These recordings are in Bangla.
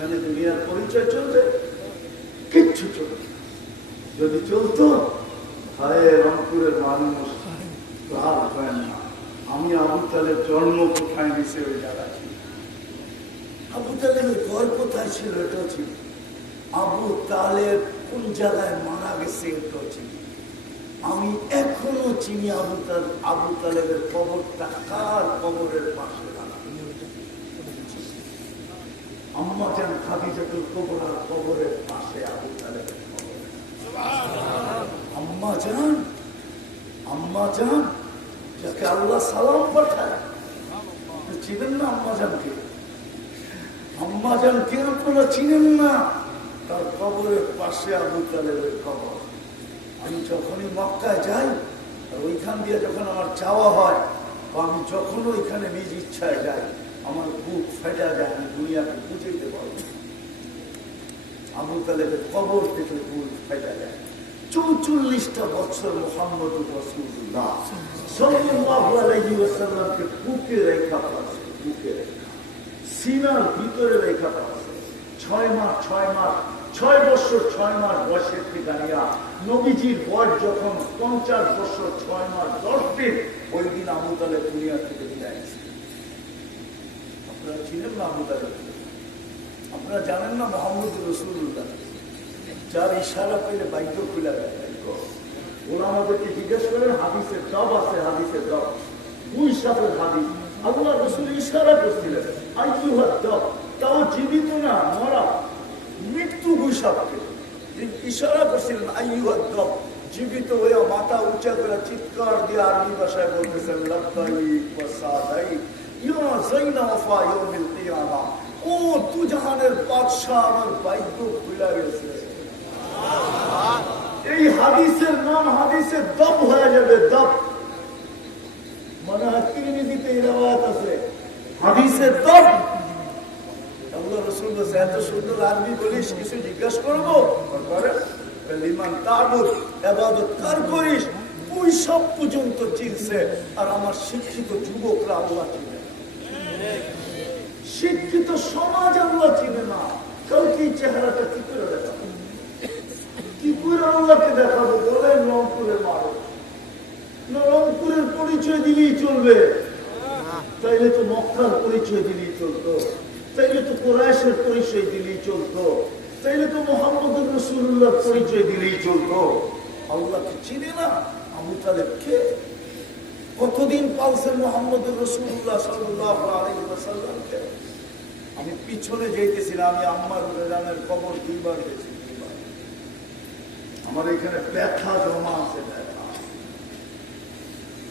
এখানে দুনিয়ার পরিচয় চলবে, কিচ্ছু চলবে। যদি চলতো হায় রংপুরের মানুষ রাগ হয় না। আমি আবু তালেব জন্ম কোথায় নিছে ওই জায়গায় ছিল, আবু তালেবের ঘর কোথায় ছিল এটাও ছিল, আবু তালেব কোন জায়গায় মারা গেছে এটাও ছিল। আমি এখনো চিনি আবু তালেবের কবরটা কার কবরের পাশে আম্মা জান খাদিজাতুল কুবরার কবরের পাশে আবু তালেবের কবর। আম্মা জান যাকে আল্লাহ সালাম পাঠায়, চিনেন না আম্মা জানকে? আম্মা জানকে আপনারা চিনেন না? তার কবরের পাশে আবু তালেবের কবর। আমি যখনই মক্কায় যাই আর ওইখান দিয়ে যখন আমার চাওয়া হয়, বা আমি যখন ওইখানে নিজ ইচ্ছায় যাই, আমার বুক ফেটা যায়, আমি দুনিয়াকে বুঝাইতে পারব। আবু তালেবের কবর থেকে বুক ফেটা যায়। 44টা বছর মুহাম্মদুর রাসূলুল্লাহ সাল্লাল্লাহু আলাইহি ওয়াসাল্লামকে বুকে রেখা পাচ্ছে, বুকে রেখা, সিনার ভিতরে রেখা পাচ্ছে। 6 বছর 6 মাস বয়সের থেকে নিয়া নবীজির বয়স যখন 50 বছর 6 মাস 10 দিন, ওই দিন আবু তালেব দুনিয়া থেকে বিদায় নিয়েছে। আপনারা চিনেন না আবু তালেব? আপনারা জানেন না মুহাম্মদুর রাসূলুল্লাহ যার ইশারা পেলে বাইক খুলে যায়। ওরা আমাদেরকে জিজ্ঞেস করেন, হাদিসের দব আছে, হাদিসের দব, 2 সালের হাদিস আল্লাহ রাসূল ইশারা করছিলেন আইয়ুহাদ দব, তাও জীবিত না, মরা, মৃত্যু গুইসাবকে ইশারা করছিলেন আইয়ুহাদ দব। জীবিত হয়ে মাথা উঁচা করে চিৎকার দিয়ে আরবি ভাষায় বলতেছেন লাব্বাইক ওয়া সাদাইক ইয়া যাইনা ওয়াফা ইয়াউমিল কিয়ামা। ও তু জাহানের বাদশা, আমার ভাগ্য খুলে গেছে। এই হাদিসের নাম হাদিসে দব হয়ে যাবে, দব। মানে তিরমিজিতে এই রওয়ায়াত আছে হাদিসে দব। আল্লাহ রাসূল বলেছে এত সুন্দর আরবি বলিস, কিছু জিজ্ঞাসা করবো? লিমান তা'বুদ, ইবাদত কার করিস? ওই সব পর্যন্ত চিনছে। আর আমার শিক্ষিত যুবকরা আল্লাহ চিনে, শিক্ষিত সমাজ আল্লাহ চিনে না। কালকে এই চেহারাটা কি করে দেখাবো, কি করে আল্লাহকে দেখাবো? বলেন রংপুরের মানুষ না, রংপুরের পরিচয় দিলেই চলবে? তাইলে তো মক্কার পরিচয় দিলেই চলতো, তাইলে তো কুরাইশের পরিচয় দিলেই চলতো, তাইলে তো মুহাম্মদুর রাসূলুল্লাহর পরিচয় দিলেই চলতো। আল্লাহকে চিনে না। আবু তালেব কে? কতদিন পালছেন মুহাম্মদুর রাসূলুল্লাহ সাল্লাল্লাহু আলাইহি ওয়াসাল্লামকে? আমি পিছনে যাইতেছিলাম, আমি আম্মার জানের কবর 2 বার গেছি। আমার এখানে ব্যথা জমা আছে, ব্যথা।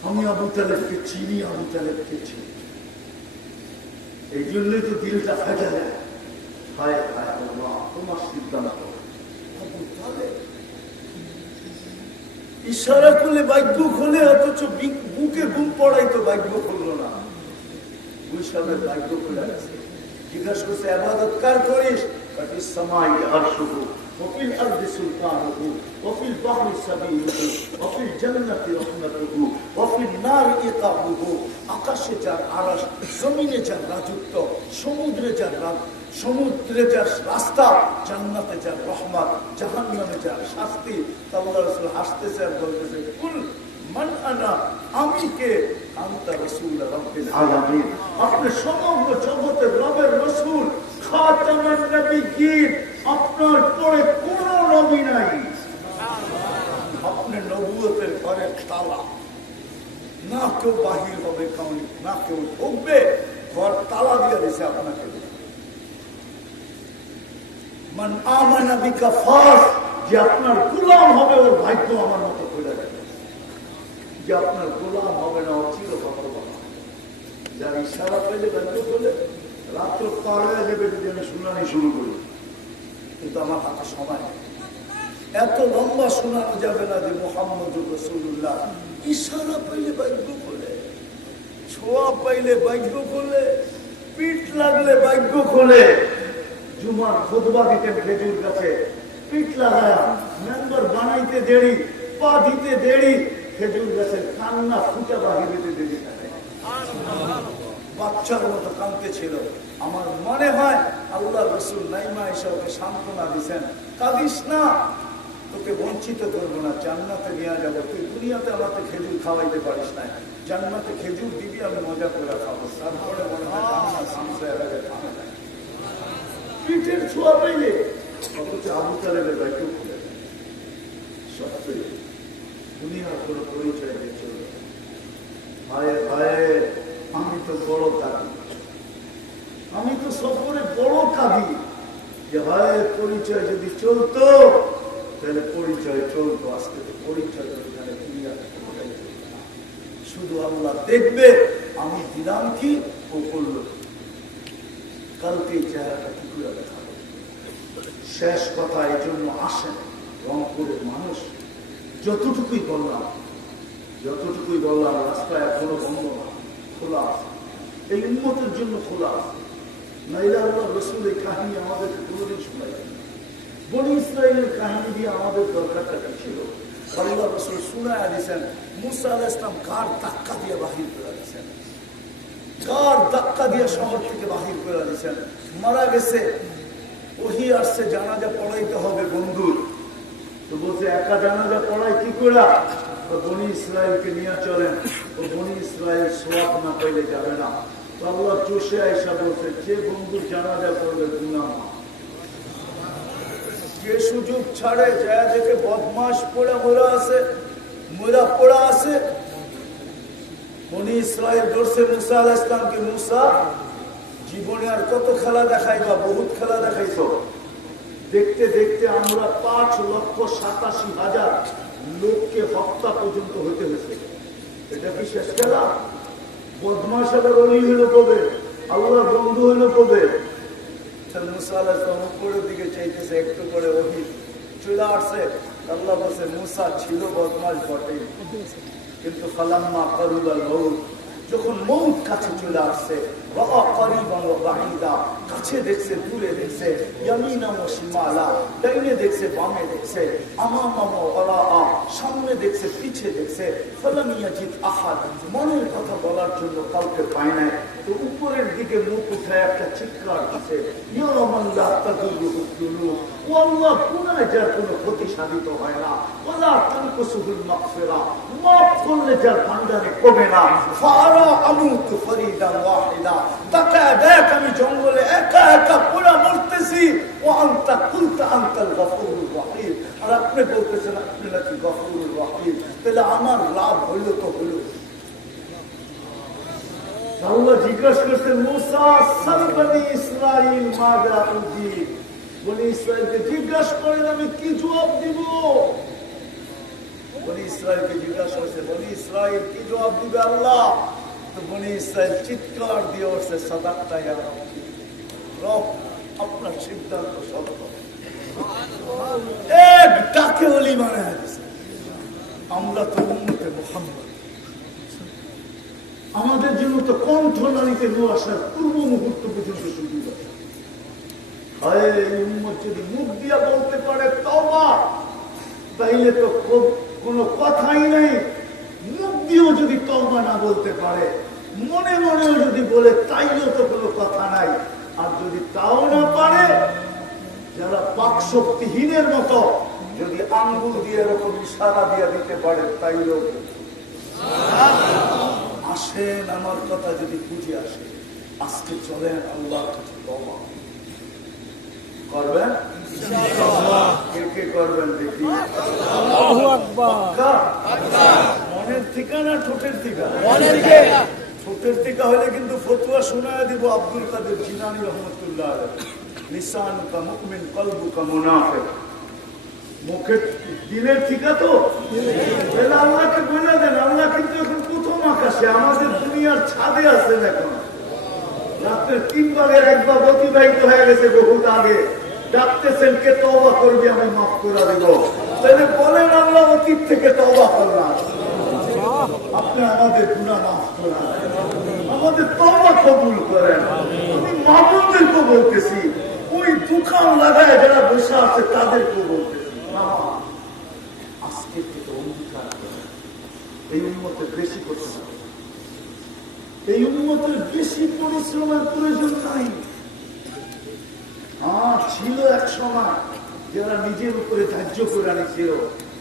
আমি আবু তালেবকে চিনি, আবু তালেবকে চিনি। এই জন্যই তো দিলটা ফেটে যায়। হায় হায় আল্লাহ, তোমার সিদ্ধান্ত। আবু তালেব ইশারা করলে ভাগ্য খোলে, অথচ বুকে ঘুম পড়াইতো, ভাগ্য খুললো না। গুইসাবের ভাগ্য খুলে গেছে। জিজ্ঞাসা করছে ইবাদত কার করিস? ফিস সামাই আরশুহু وفي الأرض سلطانه وفي البحر سبيله وفي الجنة رحمته وفي النار عقابه। আকাশে যার আরশ, জমিনে যার রাজত্ব, সমুদ্রে যার রাস্তা, জান্নাতে যার রহমত, জাহান্নামে যার শাস্তি। আল্লাহ রাসূল হাসতেছে আর বলতেছে কুল মান আনা, আমি কে? আনতা রাসূল রাব্বিল আলামিন, আপনি সমগ্র জগতের রবের রাসূল, খাতামুন নবিয়্যিন, আপনার পরে কোন নবী নাই। আপনি নবুয়তের ঘরের তালা, না কেউ বাহির হবে, না কেউ ঢুকবে, ঘর তালা দিয়ে দিয়েছে আপনাকে। মান আমানা বিকা ফাস, যে আপনার গোলাম হবে ওর ভাগ্য আমার মতো খুলে যাবে। যে আপনার গোলাম হবে না, অচির ভাগ্যবান। যার ইশারা পেলে ভাগ্য খুলে, রাত্র পার হয়ে যাবে যদি আমি শুনানি শুরু করি, কিন্তু আমার হাতে সময় নেই। এত লম্বা শোনানো যাবে না যে মুহাম্মদুর রাসূলুল্লাহ। ইশারা পাইলে ভাগ্য খোলে, ছোঁয়া পাইলে ভাগ্য খোলে, পিঠ লাগলে ভাগ্য খোলে। জুমার খুতবা দিতেন খেজুর গাছে, পিঠ লাগায়া, মেম্বার বানাইতে দেরি, পা দিতে দেরি, খেজুর গাছের কান্না ফুটা বাহির হইতে দেরি থাকে। বাচ্চার মতো কাঁদতে ছিল। আমার মনে হয় আল্লাহ রসুল নাইমা এসে ওকে সান্ত্বনা দিচ্ছেন, কাঁদিস না, তোকে বঞ্চিত করবো না, জান্নাতে নিয়ে যাবো। তুই দুনিয়াতে আমাকে খেজুর খাওয়াইতে পারিস না, জান্নাতে খেজুর দিবি, আমি মজা করে খাবো। তারপরে মনে হয় জান্নাত সংসার আগে থামে না, পিঠের ছোঁয়া পাইলে অথচ আবু তালেবের বাইকে খুলে সত্যি দুনিয়ার কোনো পরিচয় দিয়ে চলবে। ভাইয়ে ভাইয়ে, আমি তো বড় কাঁদি, আমি তো সফরে বড় কাঁদি যে ভাইয়ের পরিচয় যদি চলতো তাহলে পরিচয় চলতো। আজকে তো পরিচয় ওইখানে ক্লিয়ার কোনোটাই চলবে না। শুধু আল্লাহ দেখবে আমি দিলাম কি, ও করলো। কালকে চেহারাটা কি করে দেখাবো? শেষ কথা এই জন্য আসেন রংপুরের মানুষ, যতটুকুই বললাম রাস্তা এখনো বন্ধ না, খোলা আছে, এই উন্মতের জন্য খোলা আছে। নাইলে আল্লাহ রসুল এই কাহিনী আমাদেরকে কোনোদিন শোনাই। বনি ইসরায়েলের কাহিনী দিয়ে আমাদের দরকারটা কি ছিল? আল্লাহ রসুল শুনায়া দিয়েছেন মুসা আলাইহিস সালাম কার ধাক্কা দিয়ে বাহির করে দিয়েছেন, কার ধাক্কা দিয়ে শহর থেকে বাহির করে দিয়েছেন। মারা গেছে, ওহি আসছে, জানাজা পড়াইতে হবে বন্ধুর। তো বলছে একা জানাজা পড়াই কি করে? বনি ইসরায়েলকে নিয়ে চলেন। ও বনি ইসরায়েল সোয়াব না পাইলে যাবে না। তো আল্লাহ চষে আয়সা বলছে যে বন্ধুর জানাজা পড়বে গুনাহ, যে সুযোগ ছাড়ে যায় দেখে বদমাস মোরা পড়া আছে। বনি ইসরায়েল ধরছে মুসা আলাইহিস সালামকে, মুসা জীবনে আর কত খেলা দেখাইবা, বহুত খেলা দেখাইছো। দেখতে দেখতে আমরা 5,87,000 লোককে হত্যা পর্যন্ত হতে হয়েছে। এটা কি শেষ খেলা? বদমাস আবার অলি হইল কবে, আল্লাহ বন্ধু হইল কবে? মুসা আলাইহিস সালাম উপরের দিকে চাইতেছে, একটু করে ওহি চলে আসছে। আল্লাহ বলছে মুসা ছিল বদমাস বটে, কিন্তু ফালাম্মা কারুবাল মউত, যখন মউত কাছে চলে আসছে, রাআ কারিবান ওয়া বাঈদা, কাছে দেখছে দূরে দেখছে, ইয়ামিনা ওয়া শিমালা, ডাইনে দেখছে বামে দেখছে, আমামা ওয়া ওয়ারাআ, সামনে দেখছে পিছে দেখছে, ফালাম ইয়াজিদ আহাদ, মনের কথা বলার জন্য কাউকে পায় নাই। তো উপরের দিকে মুখ উঠায় একটা চিৎকার দিছে, ইয়া মান লা তাদুরুহু দুনুব, ও আল্লাহ গুনাহ যার কোনো ক্ষতি সাধিত হয় না, ওয়ালা তানকুসুল মাগফিরা, মাফ করলে যার ভান্ডারে কমে না। ফারা আমুতু ফরিদান ওয়াহিদা, তাকায় দেখ আমি জঙ্গলে একা একা পুরা মরতেছি। ও আনতা কুলতা আনতাল গফুরুর রহিম, আর আপনি বলতেছেন আপনি নাকি গফুরুর রহিম। তাহলে আমার লাভ হইল তো হইল। আল্লাহ জিজ্ঞাসা করছে মুসা সাল বনি ইসরাইল মাযা উজিব, বনি ইসরাইলকে জিজ্ঞাসা করেন আমি কি জবাব দিব। বনি ইসরাইলকে জিজ্ঞাসা করছে, বনি ইসরাইল কি জবাব দিবে আল্লাহ? তো বনি ইসরাইল চিৎকার দিয়ে উঠছে, সাদাক্তা ইয়া রাব্বি, রব আপনার সিদ্ধান্ত সত্য। এক ডাকে ওলি বানায় দিয়েছে। আমরা তো উম্মতে মুহাম্মদ, আমাদের জন্য তো কণ্ঠ নারীতে আসার পূর্ব মুহূর্ত পর্যন্ত সুযোগ আছে। যদি মুখ দিয়া বলতে পারে তওবা, তাইলে তো কোনো কথাই নাই। মুখ দিয়েও যদি তওবা না বলতে পারে, মনে মনেও যদি বলে, তাইলেও তো কোনো কথা নাই। আর যদি তাও না পারে, যারা পাক শক্তিহীনের মতো যদি আঙ্গুল দিয়ে এরকম ইশারা দিয়ে দিতে পারে, তাইলেও আসেন। আমার কথা যদি বুঝে আসে, আজকে চলেন আল্লাহর কাছে তওবা করবেন। কে কে করবেন দেখি? আল্লাহু আকবার। মনের ঠিকানা ঠোঁটের ঠিকানা? ঠোঁটের টিকা হলে কিন্তু ফতুয়া শোনায় দিব আব্দুল কাদের জিলানী রহমতুল্লাহ আলাইহি, লিসানুকা মুমিন কলবুকা মুনাফিক। মুখের দিলের ঠিকা তো আল্লাহকে বলে দেন। আল্লাহ কিন্তু এখন প্রথম আকাশে, আমাদের দুনিয়ার ছাদে আছেন এখন। রাত্রের 3 ভাগের 1 ভাগ অতিবাহিত হয়ে গেছে বহুত আগে। ডাকতেছেন কে তওবা করবি, আমি মাফ করে দেব। তাহলে বলেন আল্লাহ অতীত থেকে তওবা করলাম, আপনি আমাদের গুনাহ মাফ করেন, আমাদের তওবা কবুল করেন। আমি মাহবুবদেরকে বলতেছি, ওই দোকান লাগায় যারা বসে আছে তাদেরকে বলতেছি, আজকে থেকে অঙ্গীকার করেন। এই উম্মতের বেশি করতে হবে, এই উম্মতের বেশি পরিশ্রমের প্রয়োজন নাই। ছিল এক সময় যারা নিজের উপরে ধার্য করে আনিছিল,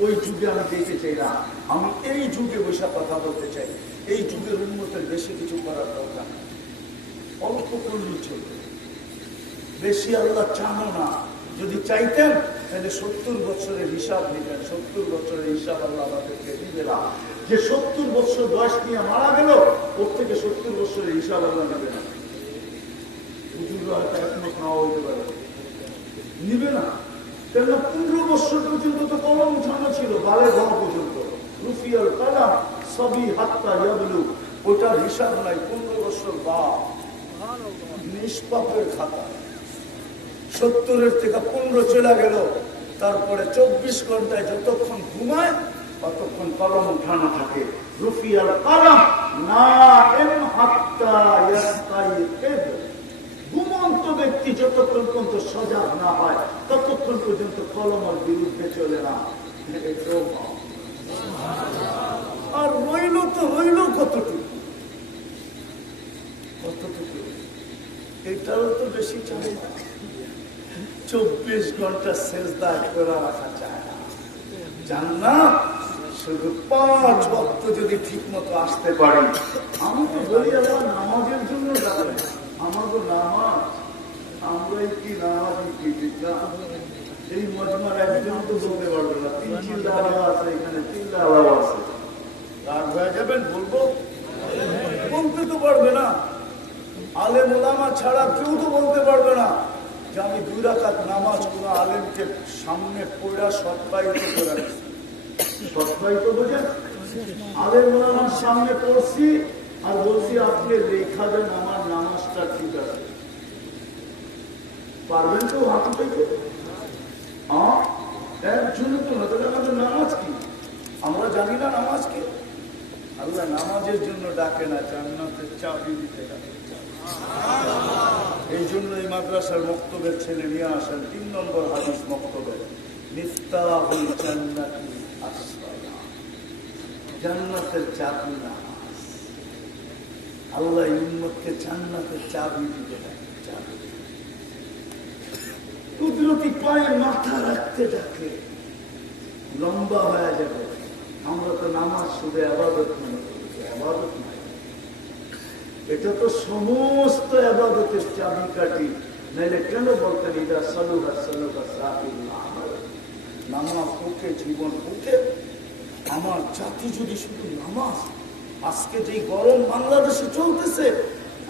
ওই যুগে আমি যেতে চাই না। আমি এই যুগে বৈশাখ কথা বলতে চাই। এই যুগের উন্নতির বেশি কিছু করার দরকার, অল্প করলেই চলবে। বেশি আল্লাহ চানো না। যদি চাইতেন তাহলে 70 বছরের হিসাব নিতেন। 70 বছরের হিসাব আল্লাহ আমাদেরকে দিবে না। যে 70 বছর বয়স নিয়ে মারা গেল, ওর থেকে 70 বছরের হিসাব আল্লাহ নেবে না। একমত নাও হইতে পারে, নিবে না। কেননা 15 বছর পর্যন্ত তো কলম উঠানো ছিল, বালে হওয়া পর্যন্ত। রুফিয়াল কালাম সবই হাত্তা ইয়াবলু, ওটার হিসাব নাই। 15 বছর বা নিষ্পাপের খাতা। 70-এর থেকে 15 চলে গেল, তারপরে 24 ঘন্টায় যতক্ষণ ঘুমায় ততক্ষণ কলম উঠানো থাকে। রুফিয়াল কালাম নাইম হাত্তা ইয়াস্তাইকিদ, ঘুমন্ত ব্যক্তি যতক্ষণ পর্যন্ত সজাগ না হয় ততক্ষণ পর্যন্ত কলমের বিরুদ্ধে চলে না। আর রইল তো রইল কতটুকু, কতটুকু, এটাও তো বেশি চাই না। 24 ঘন্টা সেজদা করে রাখা যায় না। জান্নাত শুধু 5 ওয়াক্ত যদি ঠিক মতো আসতে পারি। আমি তো বলি আল্লাহ নামাজের জন্য ডাকে, আমাদের নামাজ, আমরাই কি নামাজ কি ঠিক না? এই মজমার একজন তো বলতে পারবে না। 3 চিল্লা আলাদা আছে, এখানে চিল্লা আলাদা আছে। রাগ হয়ে যাবেন বলবো? বলতে তো পারবে না। আলেম ওলামা ছাড়া কেউ তো বলতে পারবে না যে আমি 2 রাকাত নামাজ কোন আলেমকে সামনে পড়া সৎপায়িত করে রাখছি। সৎপায়িত বোঝেন? আলেম ওলামার সামনে পড়ছি আর বলছি আপনি লেখা দেন আমার নামাজটা ঠিক আছে। পারবেন তো হাতে থেকে? একজন তো না, তাহলে আমাদের নামাজ কি? আমরা জানি না নামাজ কি? আল্লাহ নামাজের জন্য ডাকে না, জান্নাতের চাবি দিতে ডাকে। এই জন্য এই মাদ্রাসার মক্তবের ছেলে নিয়ে আসেন 3 নম্বর হাদিস মক্তবের, মিফতাহুল জান্নাতি আসসালাহ, জান্নাতের চাবি নামাজ। আল্লাহ উম্মতকে জান্নাতের চাবি দিতে ডাকে। চাবি কুদরতি পায়ে মাথা রাখতে ডাকে। লম্বা হয়ে যাবে। আমরা তো নামাজ শুধু ইবাদত মনে করি, ইবাদত নয়। এটা তো সমস্ত ইবাদতের চাবিকাঠি। নাইলে কেন বলতেন ইদা সালুহা সালুহা সাহিবুল আমাল, নামাজ ওকে জীবন ওকে। আমার জাতি যদি শুধু নামাজ, আজকে যে গরম বাংলাদেশে চলতেছে,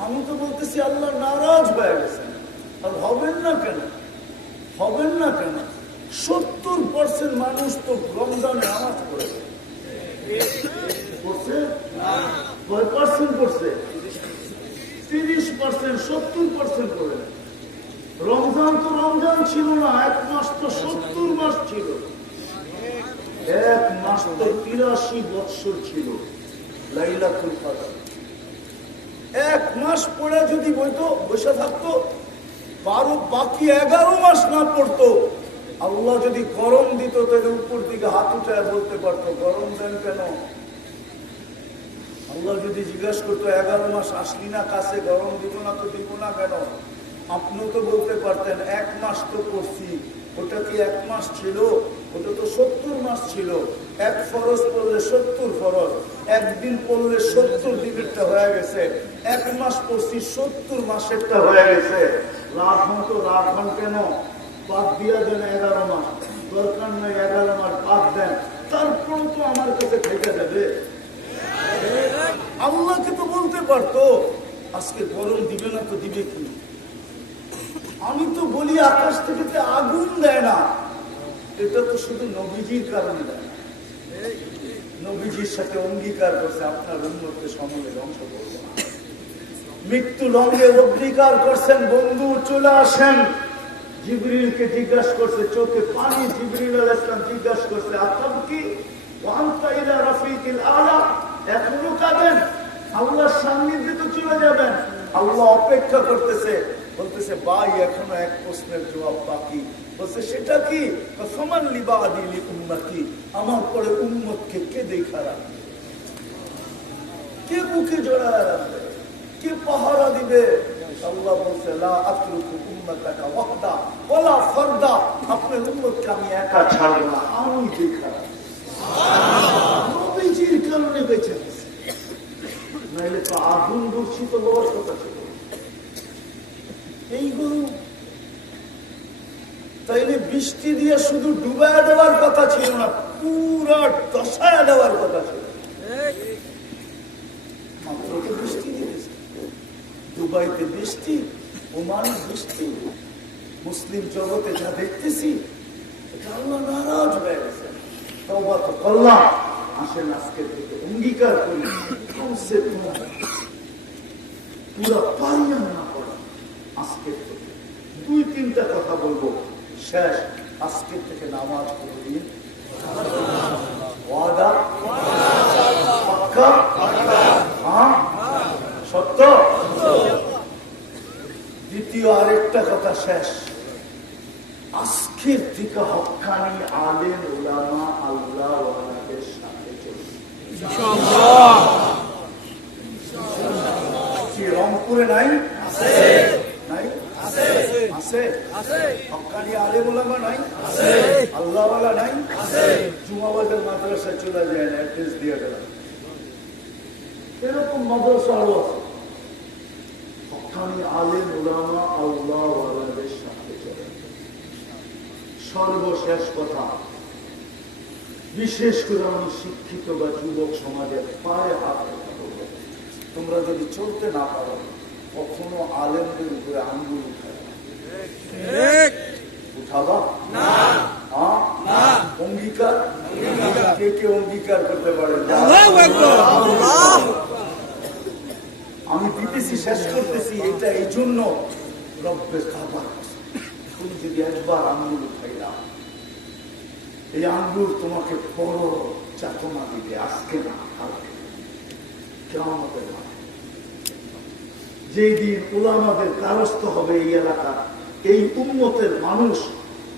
আমি তো বলতেছি আল্লাহ নারাজ হয়ে গেছেন। আর হবেন না কেন? হবেন না কেন? 70% মানুষ তো রমজানে নামাজ পড়ে করছে, 30% 70% করে। রমজান তো রমজান ছিল না, 1 মাস তো 70 মাস ছিল। 1 মাস তো 83 বৎসর ছিল। লাইলাতুল কদর 1 মাস পড়ে যদি বসে থাকতো, বাকি 11 মাস না পড়তো, আল্লাহ যদি গরম দিত তাহলে উপর দিকে হাত উঠায় বলতে পারতো গরম দেন কেন? আল্লাহ যদি জিজ্ঞাসা করতো 11 মাস আসলি না কাছে, গরম দিব না তো দিব না কেন? আপনিও তো বলতে পারতেন 1 মাস তো পড়ছি। ওটা কি 1 মাস ছিল? ওটা তো 70 মাস ছিল। 1 ফরজ পড়লে 70 ফরজ, একদিন পড়লে 70 দিনেরটা হয়ে গেছে। 1 মাস পড়ছি 70 মাসেরটা হয়ে গেছে। রাখুন তো রাখুন কেন? বাদ দিয়া দেন 11 মাস, দরকার নাই 11 মাস বাদ দেন, তারপর তো আমার কাছে থেকে যাবে। আল্লাহকে তো বলতে পারতো আজকে গরম দিবে না তো দিবে কি? আমি তো বলি আকাশ থেকে আগুন দেয় না, এটা তো শুধু নবীজির কারণে দেয় না। নবীজির সাথে অঙ্গীকার করছে আপনার উম্মতকে সমূলে ধ্বংস করবে না। মৃত্যু লঙ্গে অঙ্গীকার করছেন, বন্ধু চলে আসেন। জিবরিলকে জিজ্ঞাসা করছে, চোখে পানি। জিবরিল আলাইহিস সালাম জিজ্ঞাসা করছে, আতাবকি ওয়া আনতা ইলা রাফিকিল আলা, এখনো কাঁদেন? আল্লাহর সান্নিধ্যে তো চলে যাবেন। আল্লাহ অপেক্ষা করতেছে, বলতেছে ভাই এখনো 1 প্রশ্নের জবাব বাকি। বলছে সেটা কি? ফামান লিবাদি লিউম্মতি, আমার পরে উম্মতকে কে দেখা রাখবে, কে বুকে জড়ায় রাখবে, কে পাহারা দিবে? আল্লাহ বলছে লা আতরুকু উম্মাতাকা ওয়াহদা, ওলা ফর্দা, আপনার উম্মতকে আমি একা ছাড়ব না, আমি দেখা নবীজির কারণে বেঁচে গেছে, নাইলে তো আগুন দূষিত হওয়ার কথা ছিল। এইগুলো তাইলে বৃষ্টি দিয়ে শুধু ডুবায় দেওয়ার কথা ছিল না, পুরা দশায় দেওয়ার কথা ছিল। মাত্র তো বৃষ্টি দিয়েছে, দুবাইতে বৃষ্টি, ওমানে বৃষ্টি, মুসলিম জগতে যা দেখতেছি আল্লাহ নারাজ হয়ে গেছে। তওবা তো করলাম, আসেন আজকে থেকে অঙ্গীকার করি কমসে কম পুরা পারিয়া না করা। আজকে থেকে 2-3টা কথা বলবো, শেষ। আজকের থেকে নামাজ পড়িন, ওয়াদা পাক্কা, হ্যাঁ সত্য। দ্বিতীয় আরেকটা কথা শেষ, আজকের থেকে হক্কানি আলেম উলামা আল্লাহ ওয়ালাদের সাথে চলবে ইনশাআল্লাহ। কি রংপুরে নাই? আছে নাই? আছে আছে আছে। হক্কানি আলেম উলামা নাই? আছে। আল্লাহ ওয়ালা নাই? আছে। জুমাবাজার মাদ্রাসায় চলে যায় না, অ্যাড্রেস দিয়ে গেলাম, এরকম মাদ্রাসা আরো আছে। হক্কানি আলেম উলামা আল্লাহ ওয়ালাদের সাথে চলে। সর্বশেষ কথা, বিশেষ করে আমি শিক্ষিত বা যুবক সমাজের পায়ে হাত রেখে বলবো, তোমরা যদি চলতে না পারো কখনো আলেমদের উপরে আঙ্গুল উঠাবা না। অঙ্গীকার কে কে অঙ্গীকার করতে পারেন? আমি দিতেছি, শেষ করতেছি, এটা এই জন্য রব্বে কাবা, তুমি যদি একবার আঙ্গুল উঠাইলা, এই আঙ্গুল তোমাকে বড় চাকমা দিবে, আজকে না কালকে, কিয়ামতের মাঠে। যেই দিন উলামাদের দ্বারস্থ হবে এই এলাকা, এই উম্মতের মানুষ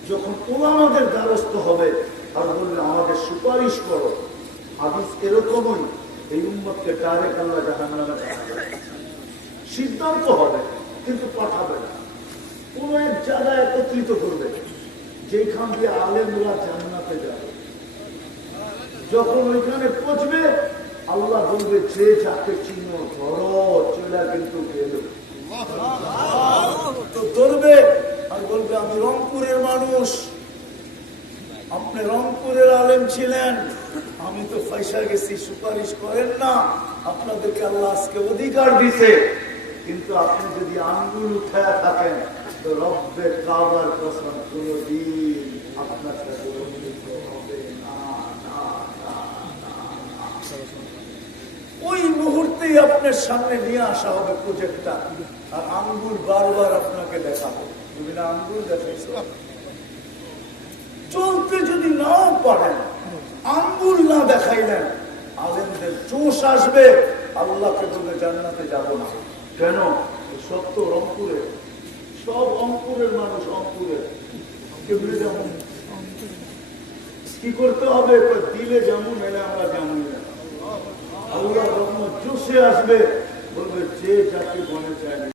যখন উলামাদের দ্বারস্থ হবে আর বলবে আমাদের সুপারিশ করো, হাদিস এরকমই, এই উম্মতকে ডাইরেক্ট আল্লাহ জাহান্নামে পাঠাবে। সিদ্ধান্ত হবে কিন্তু পাঠাবে না, কোন এক জায়গায় একত্রিত করবে যেখান দিয়ে আলেমরা জান্নাতে যাবে। যখন ওইখানে পৌঁছবে আল্লাহ বলবে যে যাকে চিহ্ন ধরো, চলে কিন্তু গেল, তো ধরবে আর বলবে আমি রংপুরের মানুষ, আপনি রংপুরের আলেম ছিলেন, আমি তো পয়সা গেছি, সুপারিশ করেন না, আপনাদেরকে আল্লাহ আজকে অধিকার দিছে, কিন্তু আপনি যদি আঙ্গুল উঠায়া থাকেন তো রব্বে কাবার কসম কোনদিন আপনার সাথে অভিযোগ হবে না। ওই মুহূর্তেই আপনার সামনে নিয়ে আসা হবে প্রজেক্টটা, আর আঙ্গুল বারবার আপনাকে দেখাবো, তুমি না আঙ্গুল দেখাইছ। চলতে যদি নাও পারেন, আঙ্গুল না দেখাইলেন, আলেমদের জোশ আসবে, আল্লাহকে বলবে জান্নাতে যাব না। কেন? সত্য রংপুরে, সব রংপুরের মানুষ, রংপুরের কেবলে যেমন কি করতে হবে, দিলে যেমন এলে আমরা জানি না। আল্লাহ রহমত জোশে আসবে, বলবে যে যাকে মনে চায়